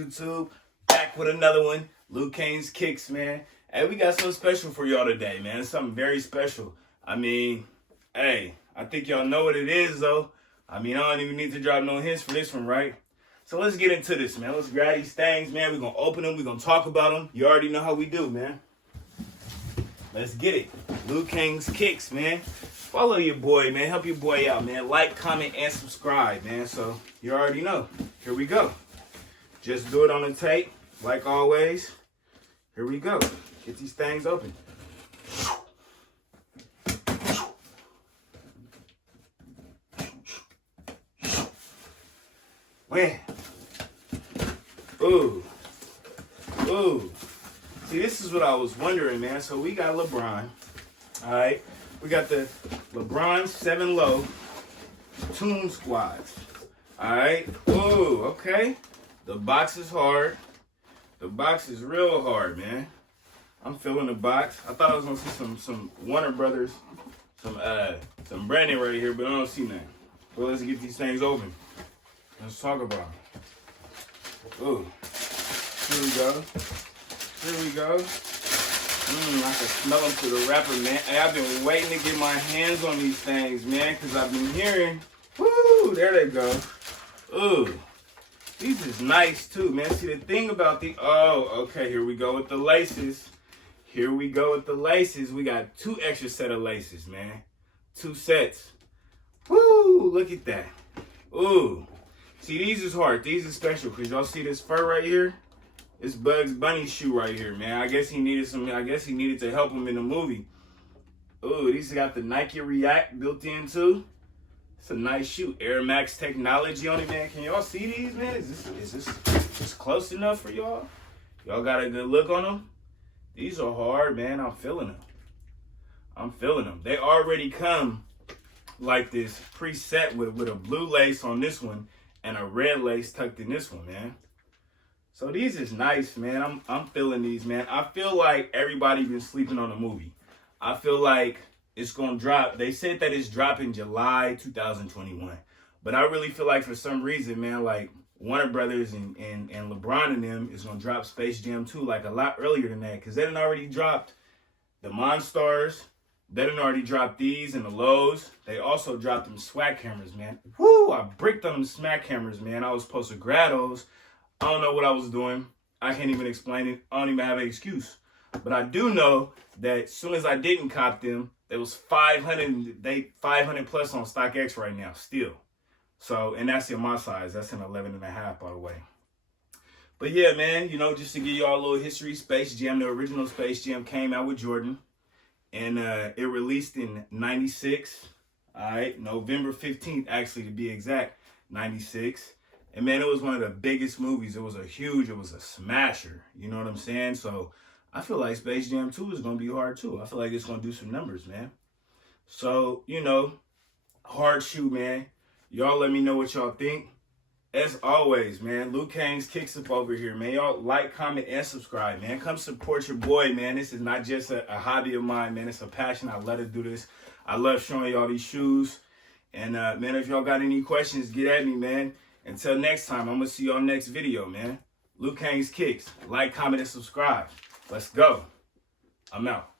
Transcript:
YouTube? Back with another one. Lou Kang Kickx, man. Hey, we got something special for y'all today, man. Something very special. I mean, hey, I think y'all know what it is, though. I mean, I don't even need to drop no hints for this one, right? So let's get into this, man. Let's grab these things, man. We're going to open them. We're going to talk about them. You already know how we do, man. Let's get it. Lou Kang Kickx, man. Follow your boy, man. Help your boy out, man. Like, comment, and subscribe, man. So you already know. Here we go. Just do it on the tape, like always. Here we go. Get these things open. Man. Ooh. Ooh. See, this is what I was wondering, man. So we got Lebron. All right. We got the Lebron 7 Low Tune Squads. All right. Ooh, okay. The box is hard. The box is real hard, man. I'm feeling the box. I thought I was gonna see some Warner Brothers, some branding right here, but I don't see nothing. So let's get these things open. Let's talk about them. Ooh. Here we go. Here we go. I can smell them through the wrapper, man. Hey, I've been waiting to get my hands on these things, man, because I've been hearing. Woo, there they go. Ooh. These is nice, too, man. See, the thing about the... Oh, okay, here we go with the laces. Here we go with the laces. We got 2 extra set of laces, man. 2 sets. Woo, look at that. Ooh. See, these is hard. These is special, because y'all see this fur right here? It's Bugs Bunny's shoe right here, man. I guess he needed to help him in the movie. Ooh, these got the Nike React built in, too. It's a nice shoe. Air Max technology on it, man. Can y'all see these, man? Is this close enough for y'all? Y'all got a good look on them? These are hard, man. I'm feeling them. I'm feeling them. They already come like this preset with a blue lace on this one and a red lace tucked in this one, man. So these is nice, man. I'm feeling these, man. I feel like everybody been sleeping on the movie. I feel like it's going to drop. They said that it's dropping July 2021. But I really feel like for some reason, man, like Warner Brothers and LeBron and them is going to drop Space Jam 2 like a lot earlier than that. Because they done already dropped the Monstars. They done already dropped these and the Lows. They also dropped them Swackhammers, man. Woo! I bricked on them Smackhammers, man. I was supposed to grab those. I don't know what I was doing. I can't even explain it. I don't even have an excuse. But I do know that as soon as I didn't cop them, there was 500 plus on StockX right now, still. So, and that's in my size. That's an 11.5, by the way. But yeah, man, you know, just to give y'all a little history, Space Jam, the original Space Jam came out with Jordan. And it released in 96. All right, November 15th, actually, to be exact, 96. And man, it was one of the biggest movies. It was a smasher. You know what I'm saying? So I feel like Space Jam 2 is going to be hard too. I feel like it's going to do some numbers, man. So, you know, hard shoe, man. Y'all let me know what y'all think. As always, man, Lou Kang Kickx up over here, man. Y'all like, comment, and subscribe, man. Come support your boy, man. This is not just a hobby of mine, man. It's a passion. I love to do this. I love showing y'all these shoes. And, man, if y'all got any questions, get at me, man. Until next time, I'm going to see y'all next video, man. Lou Kang Kickx. Like, comment, and subscribe. Let's go. I'm out.